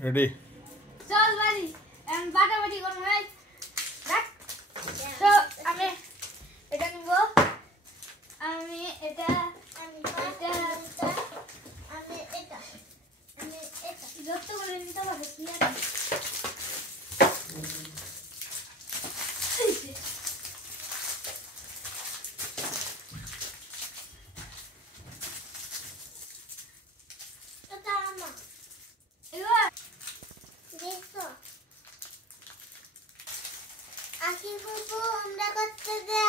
Ready চল বাড়ি বাটাবাটি করবো ভাই তো আমি এটা নিব আমি এটা যত করে নিতে পারো কি আর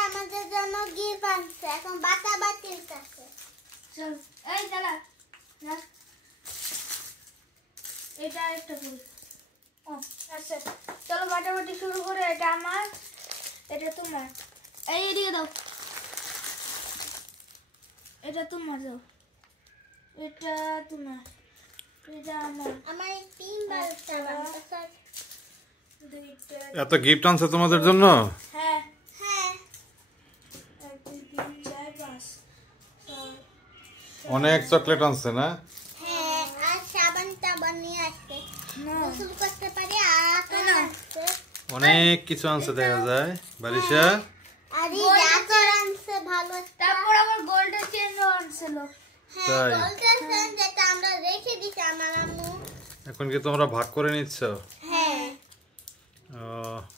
আমাদের জন্য গিফট আনছে এখন বাটাবাটির কাছে চল এই চালা না এটা একটা ফুল ও আচ্ছা চলো বাটাবাটি শুরু করে এটা আমার এটা তোমার এই এদিকে দাও এটা তোমার দাও এটা তোমার এটা আমার আমার তিনবার চালান দুইটা এত গিফট আনছে তোমাদের জন্য হ্যাঁ হ্যাঁ 1 2 3 4 5 অনেক চকলেট আনছে না হ্যাঁ আর সাবান টাবান নিয়ে আসছে না গোসল করতে পারি আর আনছে অনেক কিছু আনছে দেখা যায় বারিশা আর এই আতর আনছে ভালো তারপর আবার গোল্ডের চেনও আনছিল হ্যাঁ তাই? গোল্ডেন চেন যেটা আমরা রেখে দিছি আমার আম্মু এখন কি তোমরা ভাগ করে নিচ্ছ হ্যাঁ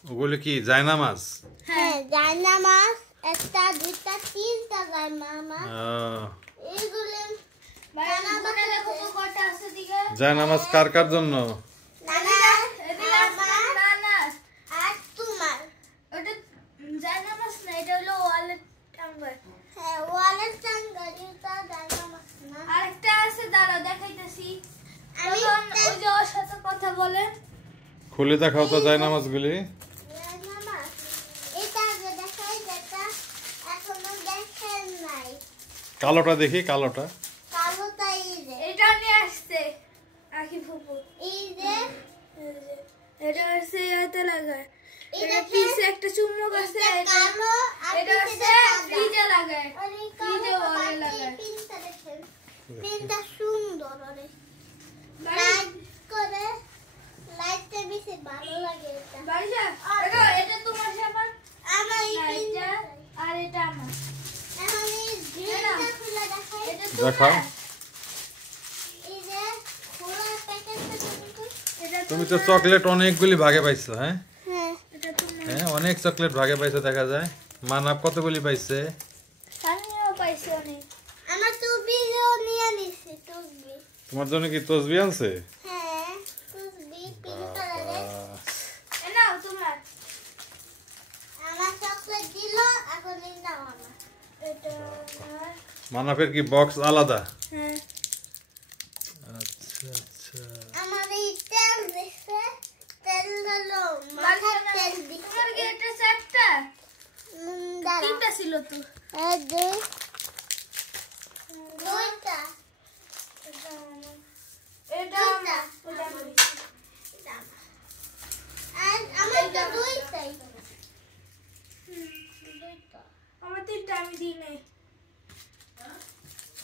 ওগুলো কি জায়নামাজ হ্যাঁ জায়নামাজ একটা দুইটা তিনটা জায়নামাজ এইগুলো জায়নামাজ দেখো তো কটা আছে দিকে জায়নামাজ কার কার জন্য নানা এদিকে আসো না না আর তোমার ওটা জায়নামাজ না এটা হলো ওয়ালেট টাঙ্গার হ্যাঁ ওয়ালেট টাঙ্গারিটা জায়নামাজ না আরেকটা আছে দাঁড়াও দেখাইতেছি আমি তখন ওই যে ওর সাথে কথা বলেন খুলে দেখাও তো জায়নামাজগুলি জায়নামাজ এটা আগে দেখাই যেটা এখনো দেখেন নাই কালোটা দেখি কালোটা কালোটা এই যে এটা নিয়ে আসছে আখি ফুপু এই যে এই যে, এটা হচ্ছে ইয়াতে লাগায় এটা এটা পিছে একটা চুম্বক আছে এটা এটা কালো আর এটা পিছে হচ্ছে সাদা। ফ্রিজে লাগায় আর এই ফ্রিজে কালো ওয়ালে পাটি লাগায় পিনটা দেখেন পিনটা সুন্দর অনেক বাড়ি লাইট করে লাইটটা বেশি ভালো লাগে এটা বাড়িটা এটা তোমার সাবান আমার এই না, পিনটা এটা আর এটা আমার এখন এই গ্রিলটা খুলে দেখাই এটা দেখাও। তোমার এই যে খোলা প্যাকেটটা দেখুন এটা তুমি তো চকলেট অনেকগুলি ভাগে পাইছো হ্যাঁ হ্যাঁ এটা তোমার হ্যাঁ অনেক চকলেট ভাগে পাইছো দেখা যায় মানাব কতগুলি পাইছে আমিও পাইছি অনেক আমার টুপিও নিয়ে নিছি টুপি তোমার জন্য কি তসবি আনছে হ্যাঁ টুপি পিঙ্ক কালারের এ নাও তোমার আমার চকলেট দিল এখন এই নাও আমার এটা আমার মানাফের কি বক্স আলাদা হ্যাঁ আচ্ছা আচ্ছা আমার এই তেল দিছে তেল হলো মাথার তেল দিছে তোমার কি এটা চারটা দাঁড়া তিনটা ছিল তো এই দুই দুইটা এটা দুইটা ওটা আমার। আর আমার তো দুইটাই দুইটা আমার তিনটা আমি দিই নাই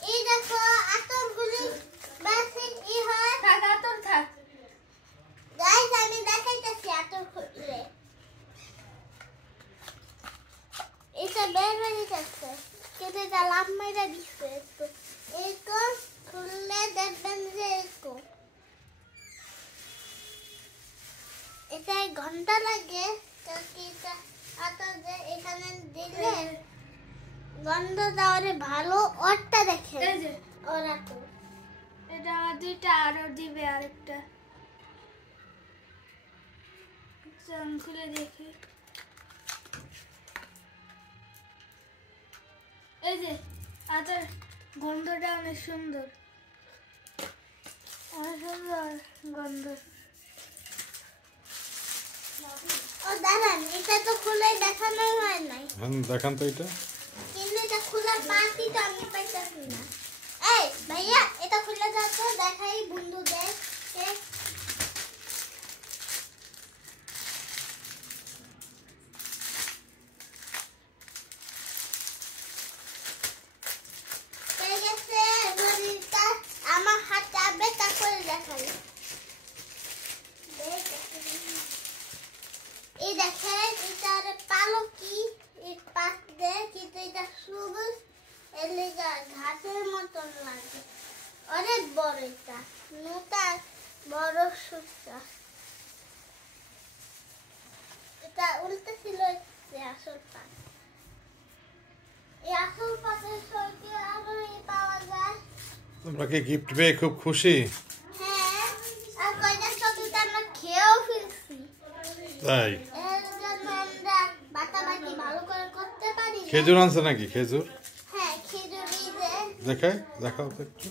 এই দেখো আতরগুলি বেশি ই হয় থাক আতর থাক গাইস আমি দেখাইতেছি আতর খুলে এটা বের হয়ে যাচ্ছে কিন্তু এটা লাভ মাইরা দিচ্ছে একটু এরকম খুললে দেখবেন যে এরকম এটা ঘন্টা লাগে তো কি এটা আতর যে এখানে দিলে গন্ধ দেওয়ারে ভালো ওরটা দেখে এই যে ওরা তো এটা আমার দুইটা আরো দিবে আরেকটা চল খুলে দেখি এই যে আতর গন্ধটা অনেক সুন্দর অনেক সুন্দর গন্ধ ও দাঁড়ান এটা তো খুলে দেখানোই হয় নাই হ্যাঁ দেখান তো এটা কিন্তু এটা খোলা পাতি তো আমি পাইতেছি না এই ভাইয়া এটা খুলে দাও তো দেখাই বন্ধুদের পেয়ে গেছে এবার এটা আমার হাতে আবে তা করে দেখাই বড় সুতা। এটা উল্টে ছিল আসল পাত। এই আসল পাতের সঙ্গে আরো পাওয়া যায়। তোমরা কি গিফট পেয়ে খুব খুশি? হ্যাঁ, আর কয়টা সবজি আমরা খেয়েও ফেলছি। তাই এর জন্য আমরা বাটাবাটি ভালো করে করতে পারি না। খেজুর আনছে নাকি? খেজুর হ্যাঁ, খেজুর দেখাও তো একটু।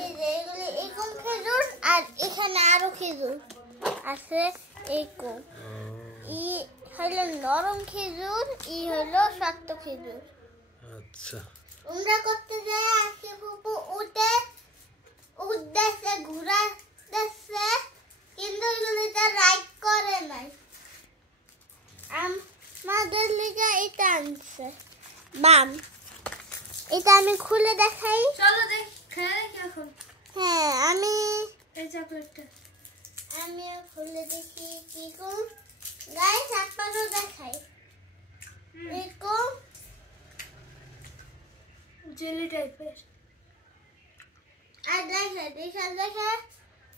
এই যে এগুলি এরকম খেজুর, আর এখানে আরো খেজুর আছে এরকম। ই হলো নরম খেজুর, ই হলো শক্ত খেজুর। আচ্ছা, উমরা করতে যায় আজকে ফুপু উঠতেছে ঘুরাতেছে, কিন্তু এগুলিতে রাইড করে নাই। আমাদের লিগে এটা আনছে বাম। এটা আমি খুলে দেখাই। চলো দেখ, খেয়ে দেখি এখন। হ্যাঁ, এই চকলেটটা আমিও খুলে দেখি কি কোন গাইস আপনারও দেখাই। এরকম জেলি টাইপের। আর দেখে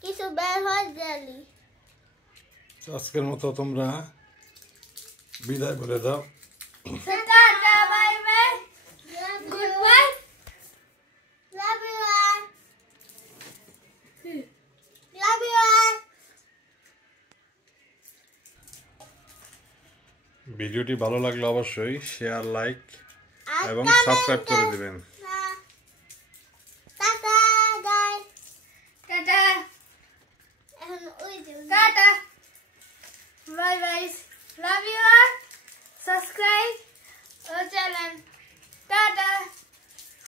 কিছু বের হয় জেলি। আজকের মতো তোমরা বিদায় বলে দাও। Tata, bye by, good bye. Love you all. Love you all. ভিডিওটি ভালো লাগলে অবশ্যই শেয়ার, লাইক এবং আর সাবস্ক্রাইব করে comment দিবেন। Tata guys. টাটা, এখন ওই যে tata, bye bye, love you.